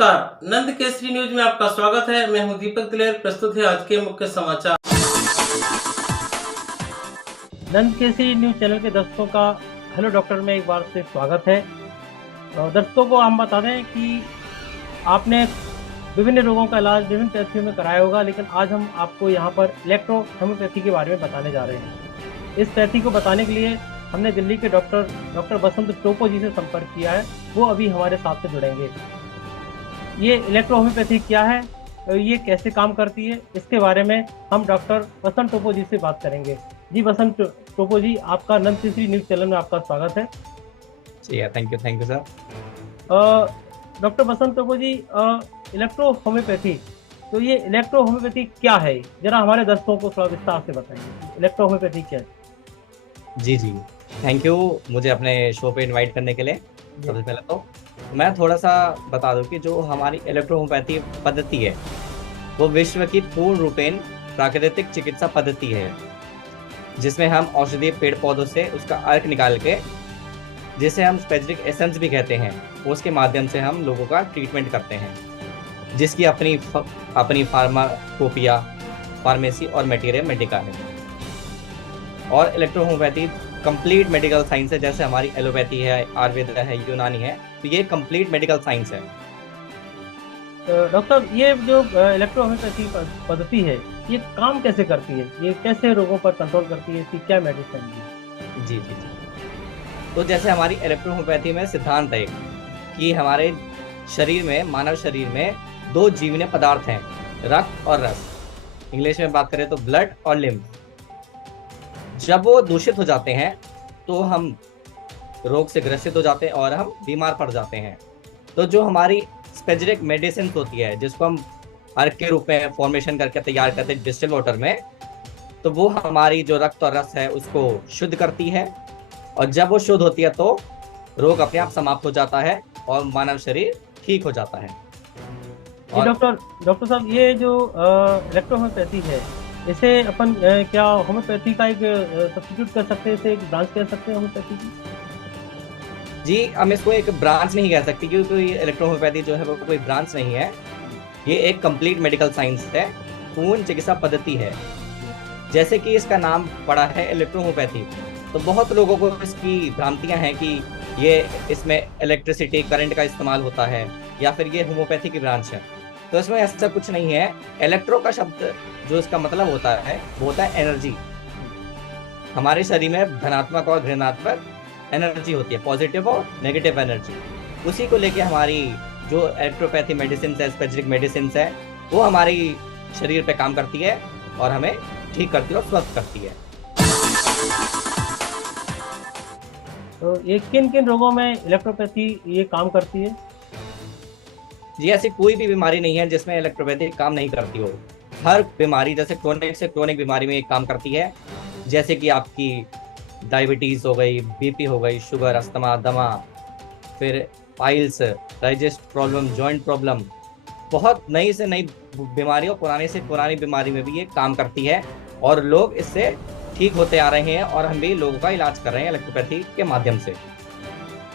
नमस्कार, नंद केसरी न्यूज में आपका स्वागत है। मैं हूं दीपक दिलेर। प्रस्तुत है आज के मुख्य समाचार। नंद केसरी न्यूज चैनल के दर्शकों का हेलो डॉक्टर में एक बार से स्वागत है। दर्शकों को हम बता दें कि आपने विभिन्न रोगों का इलाज विभिन्न पैथियों में कराया होगा, लेकिन आज हम आपको यहाँ पर इलेक्ट्रो होम्योपैथी के बारे में बताने जा रहे हैं। इस पैथी को बताने के लिए हमने दिल्ली के डॉक्टर बसंत टोपो जी से संपर्क किया है। वो अभी हमारे साथ से जुड़ेंगे। ये इलेक्ट्रो होम्योपैथी क्या है, ये कैसे काम करती है, इसके बारे में हम डॉक्टर बसंत टोपो जी से बात करेंगे। जी बसंत टोपो जी, आपका नंद केसरी न्यूज चैनल में आपका स्वागत है। जी thank you sir. Doctor Basant Toppo ji, electro homeopathy, तो ये इलेक्ट्रो होम्योपैथी क्या है, जरा हमारे दर्शकों को थोड़ा विस्तार से बताइए। इलेक्ट्रो होम्योपैथी क्या है? जी थैंक यू मुझे अपने शो पे इनवाइट करने के लिए। सबसे पहले तो मैं थोड़ा सा बता दूं कि जो हमारी इलेक्ट्रो होम्योपैथी पद्धति है वो विश्व की पूर्ण रूपेण प्राकृतिक चिकित्सा पद्धति है, जिसमें हम औषधीय पेड़ पौधों से उसका अर्क निकाल के, जिसे हम स्पेसिफिक एसेंस भी कहते हैं, उसके माध्यम से हम लोगों का ट्रीटमेंट करते हैं, जिसकी अपनी फार्माकोपिया, फार्मेसी और मटेरियल मेडिका है। और electro homeopathy complete medical science है। जैसे हमारी एलोपैथी है, आयुर्वेद है, यूनानी है, तो ये कंप्लीट मेडिकल साइंस है। डॉक्टर, ये जो इलेक्ट्रो होम्योपैथी पद्धति है, ये काम कैसे करती है, ये कैसे रोगों पर कंट्रोल करती है, इसकी क्या मेडिसिन है? जी तो जैसे हमारी इलेक्ट्रो होम्योपैथी में सिद्धांत है कि हमारे शरीर में, मानव शरीर में दो जीवनीय पदार्थ हैं, रक्त और रस। इंग्लिश में बात करें तो ब्लड और लिम्फ। जब वो दूषित हो जाते हैं तो हम रोग से ग्रसित हो जाते हैं और हम बीमार पड़ जाते हैं। तो जो हमारी स्पेसिफिक मेडिसिन होती है, जिसको हम अर्क के रूप में फॉर्मेशन करके तैयार करते हैं डिस्टिल वाटर में, तो वो हमारी जो रक्त और रस है उसको शुद्ध करती है। और जब वो शुद्ध होती है तो रोग अपने आप समाप्त हो जाता है और मानव शरीर ठीक हो जाता है। डॉक्टर साहब, ये जो इलेक्ट्रो होम्योपैथी है, इसे अपन क्या होम्योपैथी का एक सब्स्टिट्यूट कर सकते हैं, इसे एक ब्रांच कह सकते हैं होम्योपैथी की? जी, हम इसको एक ब्रांच नहीं कह सकते, क्योंकि इलेक्ट्रो होम्योपैथी जो है वो कोई ब्रांच नहीं है। ये एक कंप्लीट मेडिकल साइंस है, पूर्ण चिकित्सा पद्धति है। जैसे कि इसका नाम पड़ा है इलेक्ट्रो होम्योपैथी, तो बहुत लोगों को इसकी भ्रांतियां हैं कि ये इसमें इलेक्ट्रिसिटी, करंट का इस्तेमाल होता है, या फिर ये होम्योपैथी की ब्रांच है। तो इसमें ऐसा कुछ नहीं है। इलेक्ट्रो का शब्द जो इसका मतलब होता है वो होता है एनर्जी। हमारे शरीर में धनात्मक और ऋणात्मक एनर्जी होती है, पॉजिटिव और नेगेटिव एनर्जी। उसी को लेके हमारी जो इलेक्ट्रोपैथी मेडिसिन है, स्पेसिफिक मेडिसिन है, वो हमारी शरीर पे काम करती है और हमें ठीक करती है और स्वस्थ करती है। तो ये किन किन रोगों में इलेक्ट्रोपैथी ये काम करती है? जी, ऐसी कोई भी बीमारी नहीं है जिसमें इलेक्ट्रोपैथी काम नहीं करती हो। हर बीमारी, जैसे क्रोनिक से क्रोनिक बीमारी में एक काम करती है, जैसे कि आपकी डायबिटीज हो गई, बीपी हो गई, शुगर, अस्थमा, दमा, फिर piles, digest problem, joint problem, बहुत नई से नई बीमारी और पुराने से पुरानी बीमारी में भी ये काम करती है। और लोग इससे ठीक होते आ रहे हैं और हम भी लोगों का इलाज कर रहे हैं इलेक्ट्रोपैथी के माध्यम से।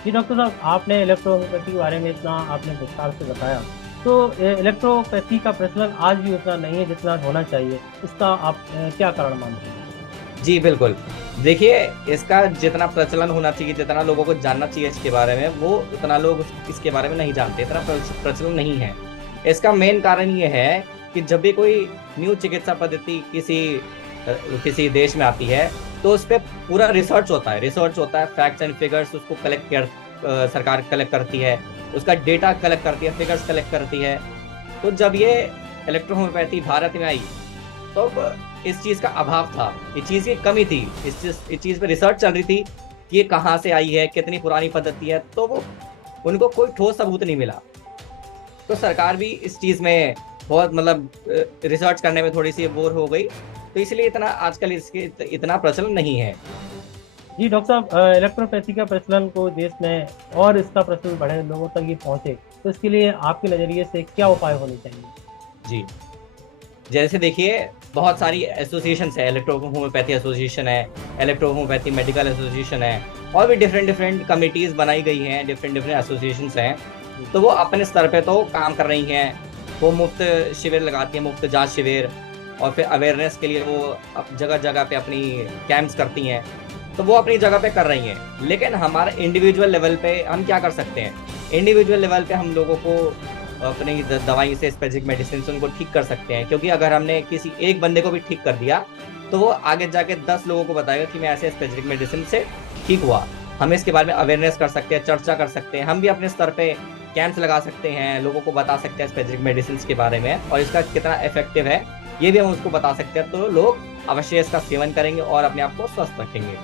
जी डॉक्टर साहब, आपने इलेक्ट्रो होम्योपैथी के बारे में इतना आपने विस्तार से बताया, तो इलेक्ट्रोपैथी का प्रचलन आज भी उतना नहीं है जितना होना चाहिए। इसका आप क्या कारण मानते हैं? जी बिल्कुल, देखिए, इसका जितना प्रचलन होना चाहिए, जितना लोगों को जानना चाहिए इसके बारे में, वो उतना लोग इसके बारे में नहीं जानते, इतना प्रचलन नहीं है। इसका मेन कारण ये है कि जब भी कोई न्यू चिकित्सा पद्धति किसी देश में आती है तो उस पर पूरा रिसर्च होता है, फैक्ट्स एंड फिगर्स उसको सरकार कलेक्ट करती है, उसका डेटा कलेक्ट करती है, फिगर्स कलेक्ट करती है। तो जब ये इलेक्ट्रो होम्योपैथी भारत में आई तो इस चीज़ का अभाव था, इस चीज़ की कमी थी, इस चीज़ पे रिसर्च चल रही थी कि ये कहाँ से आई है, कितनी पुरानी पद्धति है, तो वो उनको कोई ठोस सबूत नहीं मिला। तो सरकार भी इस चीज़ में बहुत रिसर्च करने में थोड़ी सी बोर हो गई, तो इसलिए इतना आजकल इसके इतना प्रचलन नहीं है। जी डॉक्टर साहब, इलेक्ट्रोपैथी का प्रचलन को देश में और इसका प्रचलन बढ़े, लोगों तक ये पहुंचे, तो इसके लिए आपके नज़रिए से क्या उपाय होने चाहिए? जी, जैसे देखिए, बहुत सारी एसोसिएशंस है, इलेक्ट्रो होम्योपैथी एसोसिएशन है, इलेक्ट्रो होम्योपैथी मेडिकल एसोसिएशन है, और भी डिफरेंट कमिटीज़ बनाई गई हैं, डिफरेंट एसोसिएशंस हैं। तो वो अपने स्तर पे तो काम कर रही हैं। वो मुफ्त शिविर लगाती हैं, मुफ्त जांच शिविर, और फिर अवेयरनेस के लिए वो जगह जगह पे अपनी कैंप्स करती हैं। तो वो अपनी जगह पे कर रही हैं, लेकिन हमारे इंडिविजुअल लेवल पे हम क्या कर सकते हैं? इंडिविजुअल लेवल पे हम लोगों को अपनी दवाई से, स्पेसिफिक मेडिसिन से उनको ठीक कर सकते हैं, क्योंकि अगर हमने किसी एक बंदे को भी ठीक कर दिया तो वो आगे जाके 10 लोगों को बताएगा कि मैं ऐसे स्पेसिफिक मेडिसिन से ठीक हुआ। हम इसके बारे में अवेयरनेस कर सकते हैं, चर्चा कर सकते हैं, हम भी अपने स्तर पे कैंप्स लगा सकते हैं, लोगों को बता सकते हैं स्पेसिफिक मेडिसिन के बारे में और इसका कितना इफेक्टिव है ये भी हम उसको बता सकते हैं। तो लोग अवश्य इसका सेवन करेंगे और अपने आप को स्वस्थ रखेंगे।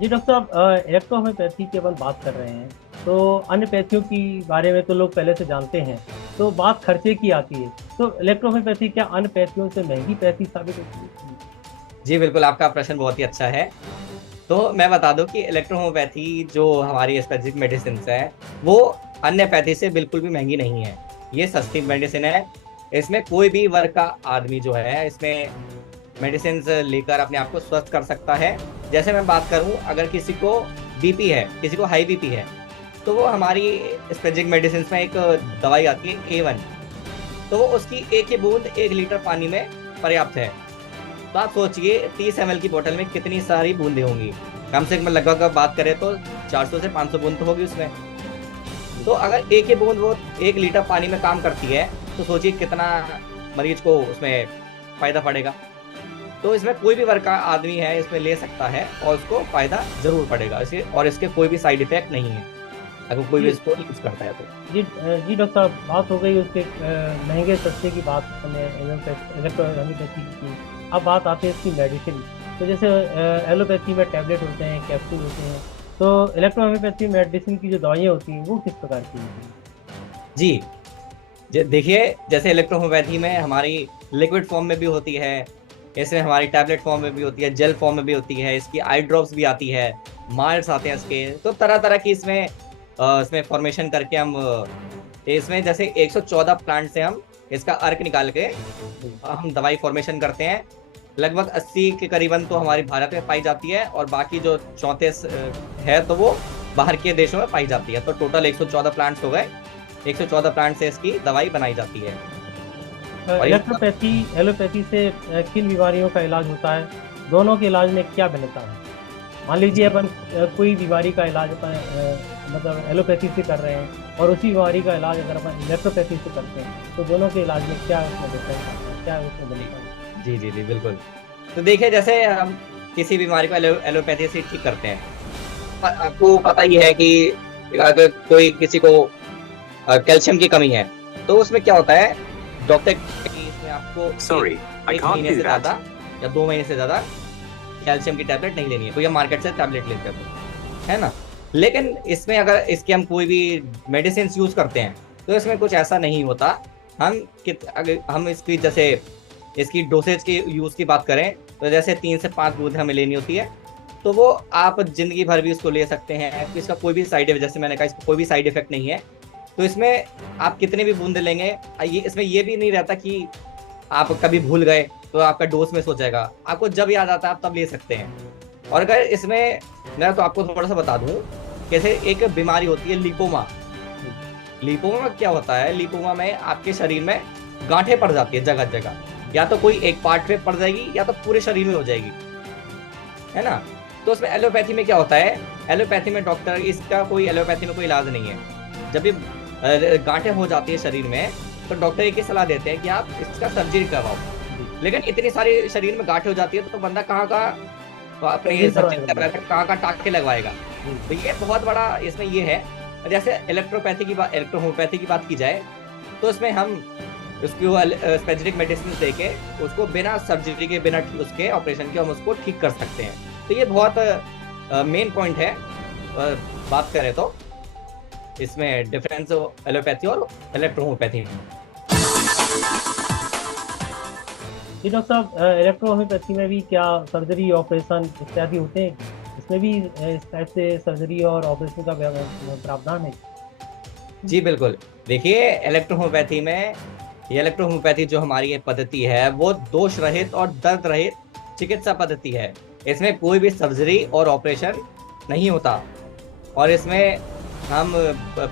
जी डॉक्टर साहब, इलेक्ट्रोहोम्योपैथी की अपन बात कर रहे हैं, तो अन्य पैथियों की बारे में तो लोग पहले से जानते हैं, तो बात खर्चे की आती है, तो इलेक्ट्रोहोम्योपैथी क्या अन्य पैथियों से महंगी पैथी साबित होती है? जी बिल्कुल, आपका प्रश्न बहुत ही अच्छा है। तो मैं बता दूं कि इलेक्ट्रोहोम्योपैथी जो हमारी स्पेसिफिक मेडिसिन है वो अन्य पैथी से बिल्कुल भी महंगी नहीं है। ये सस्ती मेडिसिन है। इसमें कोई भी वर्ग का आदमी जो है इसमें मेडिसिन लेकर अपने आप को स्वस्थ कर सकता है। जैसे मैं बात करूं, अगर किसी को बीपी है, किसी को हाई बीपी है, तो वो हमारी स्पेसिफिक मेडिसिन में एक दवाई आती है A1, तो वो उसकी एक ही बूंद 1 लीटर पानी में पर्याप्त है। तो आप सोचिए 30 ml की बोतल में कितनी सारी बूंदें होंगी। कम से कम लगभग बात करें तो 400 से 500 बूंद तो होगी उसमें। तो अगर एक ही बूंद वो 1 लीटर पानी में काम करती है तो सोचिए कितना मरीज को उसमें फायदा पड़ेगा। तो इसमें कोई भी वर्ग का आदमी है इसमें ले सकता है और उसको फायदा जरूर पड़ेगा इसे, और इसके कोई भी साइड इफेक्ट नहीं है अगर कोई भी इसको यूज करता है तो। जी डॉक्टर साहब, बात हो गई उसके महंगे सस्ते की, बात हमने इलेक्ट्रोहोम्योपैथी की। अब बात आती है इसकी मेडिसिन। तो जैसे एलोपैथी में टैबलेट होते हैं, कैप्सूल होते हैं, तो इलेक्ट्रोहोम्योपैथी मेडिसिन की जो दवाइयाँ होती हैं वो किस प्रकार की होती हैं? जी देखिए, जैसे इलेक्ट्रोहोम्योपैथी में हमारी लिक्विड फॉर्म में भी होती है, इसमें हमारी टैबलेट फॉर्म में भी होती है, जेल फॉर्म में भी होती है, इसकी आई ड्रॉप्स भी आती है, माल्ट्स आते हैं इसके। तो तरह तरह की इसमें फॉर्मेशन करके हम इसमें जैसे 114 प्लांट से हम इसका अर्क निकाल के हम दवाई फॉर्मेशन करते हैं। लगभग 80 के करीबन तो हमारी भारत में पाई जाती है और बाकी जो 34 है तो वो बाहर के देशों में पाई जाती है। तो टोटल 114 प्लांट्स हो गए। 114 प्लांट से इसकी दवाई बनाई जाती है। एलोपैथी से किन बीमारियों का इलाज होता है? दोनों के इलाज में क्या भिन्नता है? मान लीजिए अपन कोई बीमारी का इलाज अपन मतलब एलोपैथी से कर रहे हैं और उसी बीमारी का इलाज अगर अपन इलेक्ट्रोपैथी से करते हैं तो दोनों के इलाज में क्या उसमें डिफरेंस आता है, क्या उसमें भिन्नता है? जी बिल्कुल। तो देखिए, जैसे हम किसी बीमारी को एलोपैथी से ठीक करते हैं, आपको पता ही है कि अगर कोई किसी को कैल्शियम की कमी है तो उसमें क्या होता है, डॉक्टर इसमें आपको एक महीने से ज्यादा या 2 महीने से ज्यादा कैल्शियम की टैबलेट नहीं लेनी है, तो ये मार्केट से टैबलेट लेते हैं, है ना। लेकिन इसमें अगर इसके हम कोई भी मेडिसिन यूज करते हैं तो इसमें कुछ ऐसा नहीं होता। अगर हम इसकी जैसे इसकी डोसेज की यूज की बात करें तो जैसे 3 से 5 बूंद हमें लेनी होती है, तो वो आप जिंदगी भर भी इसको ले सकते हैं। इसका कोई भी साइड इफेक्ट, जैसे मैंने कहा, इसका कोई भी साइड इफेक्ट नहीं है। तो इसमें आप कितने भी बूंद लेंगे, इसमें ये भी नहीं रहता कि आप कभी भूल गए तो आपका डोज मिस हो जाएगा। आपको जब याद आता है आप तब ले सकते हैं। और अगर इसमें मैं तो आपको थोड़ा सा बता दूं, जैसे एक बीमारी होती है लिपोमा। लिपोमा में क्या होता है, लिपोमा में आपके शरीर में गांठें पड़ जाती है जगह जगह, या तो कोई एक पार्ट पे पड़ जाएगी या तो पूरे शरीर में हो जाएगी, है ना। तो उसमें एलोपैथी में क्या होता है, एलोपैथी में डॉक्टर इसका कोई एलोपैथी में कोई इलाज नहीं है। जब भी गांठें हो जाती है शरीर में तो डॉक्टर एक ही सलाह देते हैं कि आप इसका सर्जरी करवाओ। लेकिन इतनी सारी शरीर में गांठें हो जाती है तो बंदा कहाँ अपने कहाँ टाके लगवाएगा। तो ये बहुत बड़ा इसमें ये है। जैसे इलेक्ट्रोहोम्योपैथी की बात की जाए तो इसमें हम उसको स्पेसिफिक मेडिसिन देके उसको बिना सर्जरी के, बिना उसके ऑपरेशन के हम उसको ठीक कर सकते हैं। तो ये बहुत मेन पॉइंट है बात करें तो इसमें डिफरेंस एलोपैथी और इलेक्ट्रोहोम्योपैथी में। जी डॉक्टर साहब, इलेक्ट्रोहोम्योपैथी में भी क्या सर्जरी, ऑपरेशन इत्यादि होते हैं? इसमें भी इस टाइप से सर्जरी और ऑपरेशन का प्रावधान है? जी बिल्कुल। देखिए, इलेक्ट्रोहोम्योपैथी जो हमारी ये पद्धति है वो दोष रहित और दर्द रहित चिकित्सा पद्धति है। इसमें कोई भी सर्जरी और ऑपरेशन नहीं होता। और इसमें हम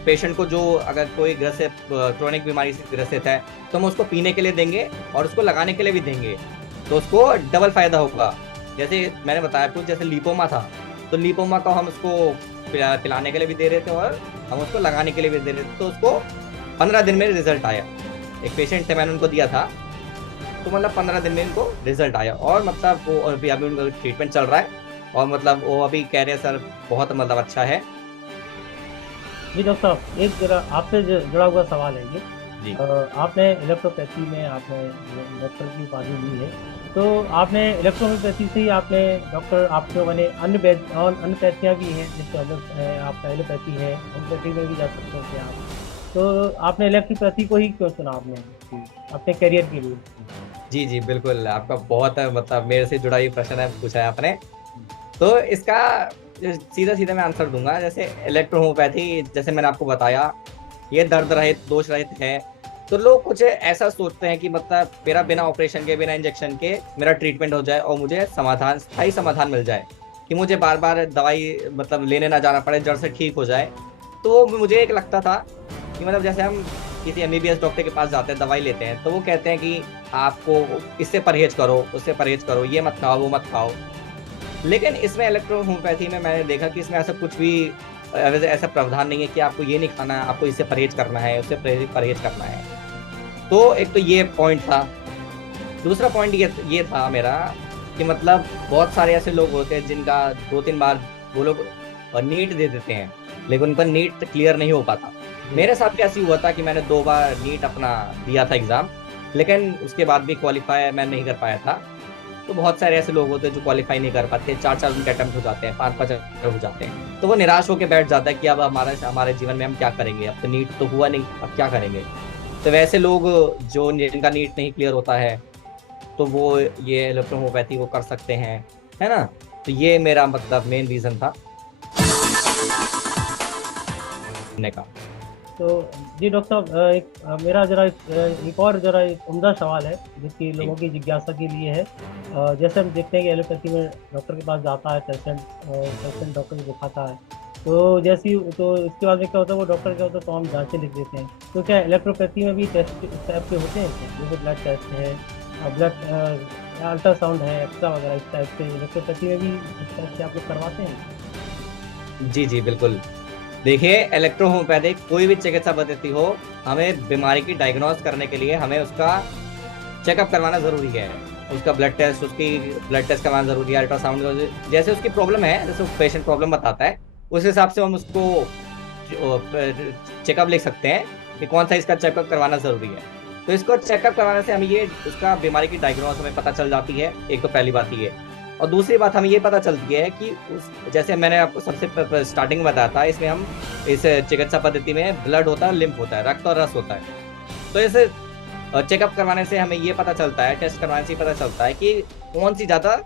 पेशेंट को जो अगर कोई ग्रसित क्रोनिक बीमारी से ग्रसित है तो हम उसको पीने के लिए देंगे और उसको लगाने के लिए भी देंगे, तो उसको डबल फायदा होगा। जैसे मैंने बताया कुछ, जैसे लिपोमा था तो लिपोमा को हम उसको पिलाने के लिए भी दे रहे थे और हम उसको लगाने के लिए भी दे रहे थे, तो उसको 15 दिन में रिजल्ट आया। एक पेशेंट थे, मैंने उनको दिया था, तो मतलब 15 दिन में इनको रिजल्ट आया और मतलब वो अभी उनका ट्रीटमेंट चल रहा है और मतलब वो अभी कह रहे हैं सर बहुत मतलब अच्छा है। जी डॉक्टर साहब, एक जरा आपसे जुड़ा हुआ सवाल है ये। जी आपने इलेक्ट्रोपैथी में आपने डॉक्टर की उपाधि ली है, तो आपने इलेक्ट्रोपैथी से ही आपने डॉक्टर आपके बने अन्य पैथियाँ भी हैं, जैसे आपका एलोपैथी है, होम्योपैथी में भी जा सकते हैं आप, तो आपने इलेक्ट्रोपैथी को ही क्यों चुना आपने अपने करियर के लिए? जी जी बिल्कुल, आपका बहुत मतलब मेरे से जुड़ा ही प्रश्न है, पूछा है आपने। तो इसका सीधा सीधा मैं आंसर दूंगा। जैसे इलेक्ट्रोहोम्योपैथी, जैसे मैंने आपको बताया, ये दर्द रहित, दोष रहित है। तो लोग कुछ ऐसा सोचते हैं कि मतलब मेरा बिना ऑपरेशन के, बिना इंजेक्शन के मेरा ट्रीटमेंट हो जाए और मुझे समाधान, स्थायी समाधान मिल जाए, कि मुझे बार बार दवाई मतलब लेने ना जाना पड़े, जड़ से ठीक हो जाए। तो मुझे एक लगता था कि मतलब जैसे हम किसी एमबीबीएस डॉक्टर के पास जाते हैं, दवाई लेते हैं, तो वो कहते हैं कि आपको इससे परहेज करो, उससे परहेज करो, ये मत खाओ, वो मत खाओ। लेकिन इसमें इलेक्ट्रोहोम्योपैथी में मैंने देखा कि इसमें ऐसा कुछ भी ऐसा प्रावधान नहीं है कि आपको ये नहीं खाना है, आपको इससे परहेज करना है, उससे परहेज करना है। तो एक तो ये पॉइंट था। दूसरा पॉइंट ये था मेरा कि मतलब बहुत सारे ऐसे लोग होते हैं जिनका 2-3 बार वो लोग नीट दे देते हैं, लेकिन उनका नीट क्लियर नहीं हो पाता। मेरे साथ भी ऐसे हुआ था कि मैंने 2 बार नीट अपना दिया था एग्जाम, लेकिन उसके बाद भी क्वालिफाई मैं नहीं कर पाया था। तो बहुत सारे ऐसे लोग होते हैं जो क्वालिफाई नहीं कर पाते, 4-4 उनके अटेम्प्ट हो जाते हैं, 5-5 हो जाते हैं, तो वो निराश होकर बैठ जाता है कि अब हमारे जीवन में हम क्या करेंगे, अब तो नीट तो हुआ नहीं, अब क्या करेंगे। तो वैसे लोग जो जिनका नीट नहीं क्लियर होता है, तो वो ये इलेक्ट्रोहोम्योपैथी को कर सकते हैं, है ना। तो ये मेरा मतलब मेन रीजन था का। तो जी डॉक्टर साहब, मेरा जरा एक और जरा एक उम्दा सवाल है जिसकी लोगों की जिज्ञासा के लिए है। जैसे हम देखते हैं कि एलोपैथी में डॉक्टर के पास जाता है पेशेंट डॉक्टर को दिखाता है, तो तो इसके बाद में क्या होता है, वो डॉक्टर क्या होता है तो हम जाँचें लिख देते हैं। तो क्या इलेक्ट्रोपैथी में भी टेस्ट इस टाइप के होते हैं क्या? जैसे ब्लड टेस्ट है, ब्लड अल्ट्रासाउंड है, एक्सरा वगैरह, इस टाइप से इलेक्ट्रोपैथी में भी इस टाइप से आप लोग करवाते हैं? जी जी बिल्कुल। देखिए, इलेक्ट्रोहोम्योपैथी कोई भी चिकित्सा पद्धति हो, हमें बीमारी की डायग्नोस करने के लिए हमें उसका चेकअप करवाना जरूरी है। उसका उसकी ब्लड टेस्ट करवाना जरूरी है, अल्ट्रासाउंड, जैसे उसकी प्रॉब्लम है, जैसे पेशेंट प्रॉब्लम बताता है, उस हिसाब से हम उसको चेकअप लिख सकते हैं कि कौन सा इसका चेकअप करवाना जरूरी है। तो इसको चेकअप करवाने से हमें ये उसका बीमारी की डायग्नोस हमें पता चल जाती है। एक तो पहली बात ये, और दूसरी बात हमें ये पता चलती है कि जैसे मैंने आपको सबसे स्टार्टिंग में बताया था, इसमें हम इस चिकित्सा पद्धति में ब्लड होता है, लिम्फ होता है, रक्त और रस होता है। तो इस चेकअप करवाने से हमें ये पता चलता है, टेस्ट करवाने से ही पता चलता है कि कौन सी ज़्यादा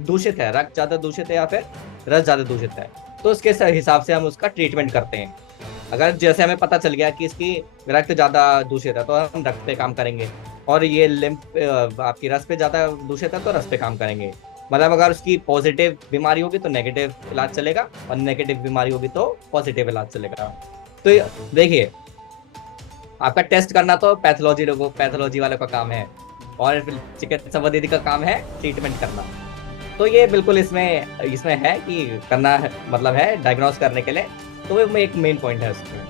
दूषित है, रक्त ज़्यादा दूषित है या फिर रस ज़्यादा दूषित है। तो उसके हिसाब से हम उसका ट्रीटमेंट करते हैं। अगर जैसे हमें पता चल गया कि इसकी रक्त ज़्यादा दूषित है तो हम रक्त पे काम करेंगे, और ये लिम्फ आपकी रस पे ज़्यादा दूषित है तो रस पे काम करेंगे। मतलब अगर उसकी पॉजिटिव बीमारी होगी तो नेगेटिव इलाज चलेगा, और नेगेटिव बीमारी होगी तो पॉजिटिव इलाज चलेगा। तो देखिए, आपका टेस्ट करना तो पैथोलॉजी वालों का काम है, और चिकित्सा पद्धति का काम है ट्रीटमेंट करना। तो ये बिल्कुल इसमें है कि करना है, मतलब है डायग्नोस करने के लिए। तो वो एक मेन पॉइंट है उसमें।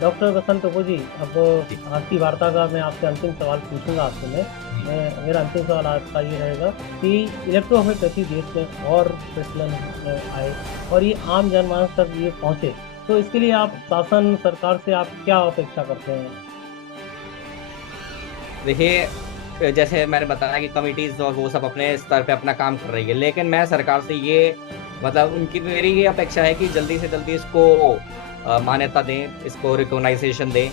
डॉक्टर बसंत टोपो जी, अब आज की वार्ता का मैं आपसे अंतिम सवाल पूछूंगा आपसे। मेरा अंतिम सवाल आपका ये रहेगा कि इलेक्ट्रोहोम्योपैथी देश में और प्रचलन आए और ये आम जनमानस तक ये पहुंचे, तो इसके लिए आप शासन सरकार से आप क्या अपेक्षा करते हैं? देखिए, जैसे मैंने बताया कि कमिटीज और वो सब अपने स्तर पे अपना काम कर रही है, लेकिन मैं सरकार से ये मतलब मेरी ये अपेक्षा है कि जल्दी से जल्दी इसको मान्यता दें, इसको रिकॉग्नाइजेशन दें।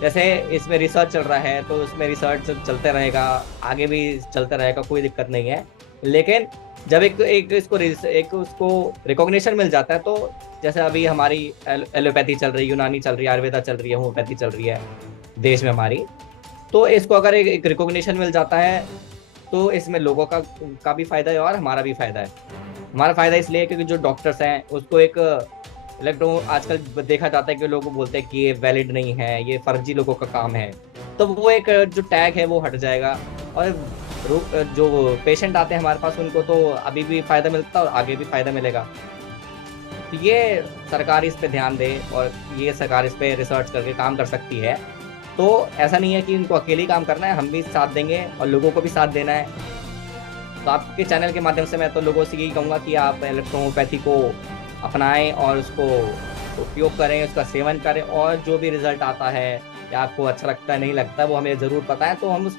जैसे इसमें रिसर्च चल रहा है तो इसमें रिसर्च चलते रहेगा, आगे भी चलता रहेगा, कोई दिक्कत नहीं है। लेकिन जब एक उसको रिकॉग्निशन मिल जाता है, तो जैसे अभी हमारी एलोपैथी चल रही है, यूनानी चल रही है, आयुर्वेदा चल रही है, होम्योपैथी चल रही है देश में हमारी, तो इसको अगर एक रिकॉग्निशन मिल जाता है तो इसमें लोगों का भी फायदा है और हमारा भी फायदा है। हमारा फायदा इसलिए है क्योंकि जो डॉक्टर्स हैं उसको एक इलेक्ट्रो आजकल देखा जाता है कि लोग बोलते हैं कि ये वैलिड नहीं है, ये फर्जी लोगों का काम है, तो वो एक जो टैग है वो हट जाएगा। और जो पेशेंट आते हैं हमारे पास उनको तो अभी भी फायदा मिलता है और आगे भी फायदा मिलेगा। तो ये सरकार इस पे ध्यान दे और ये सरकार इस पे रिसर्च करके काम कर सकती है। तो ऐसा नहीं है कि इनको अकेले ही काम करना है, हम भी साथ देंगे और लोगों को भी साथ देना है। तो आपके चैनल के माध्यम से मैं तो लोगों से यही कहूँगा कि आप इलेक्ट्रोहोम्योपैथी को अपनाएं और उसको उपयोग करें, उसका सेवन करें, और जो भी रिजल्ट आता है या आपको अच्छा लगता है नहीं लगता है वो हमें ज़रूर बताएं, तो हम उस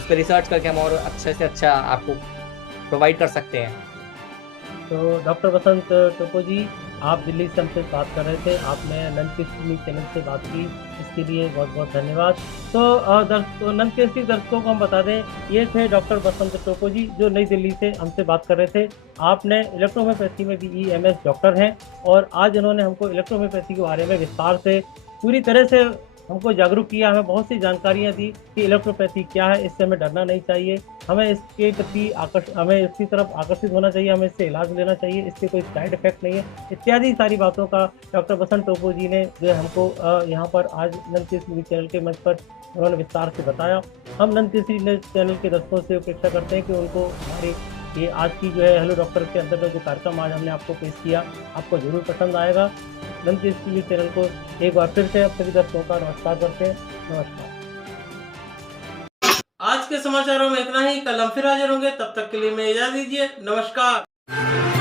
पर रिसर्च करके हम और अच्छे से अच्छा आपको प्रोवाइड कर सकते हैं। तो डॉक्टर बसंत टोपो जी, आप दिल्ली से हमसे बात कर रहे थे, आपने नंद केसरी न्यूज़ चैनल से बात की, इसके लिए बहुत बहुत धन्यवाद। तो नंद केसरी दर्शकों को हम बता दें, ये थे डॉक्टर बसंत टोपो जी जो नई दिल्ली से हमसे बात कर रहे थे। आपने इलेक्ट्रोहोम्योपैथी में BEMS डॉक्टर हैं और आज इन्होंने हमको इलेक्ट्रोहोम्योपैथी के बारे में विस्तार से पूरी तरह से हमको जागरूक किया, हमें बहुत सी जानकारियाँ दी कि इलेक्ट्रोपैथी क्या है, इससे हमें डरना नहीं चाहिए, हमें इसके प्रति हमें इसकी तरफ आकर्षित होना चाहिए, हमें इससे इलाज लेना चाहिए, इससे कोई साइड इफेक्ट नहीं है, इत्यादि सारी बातों का डॉक्टर बसंत टोपो जी ने जो है हमको यहाँ पर आज नंद केसरी न्यूज़ चैनल के मंच पर उन्होंने विस्तार से बताया। हम नंद केसरी न्यूज़ चैनल के दर्शकों से अपेक्षा करते हैं कि उनको हमारी ये आज की जो है हेलो डॉक्टर के अंतर्गत जो कार्यक्रम आज हमने आपको पेश किया आपको ज़रूर पसंद आएगा। नंद केसरी न्यूज़ चैनल को एक बार फिर से आप सभी दर्शकों का नमस्कार करते हैं। नमस्कार। आज के समाचारों में इतना ही, कल हम फिर हाजिर होंगे, तब तक के लिए मैं इजाज़त दीजिए, नमस्कार।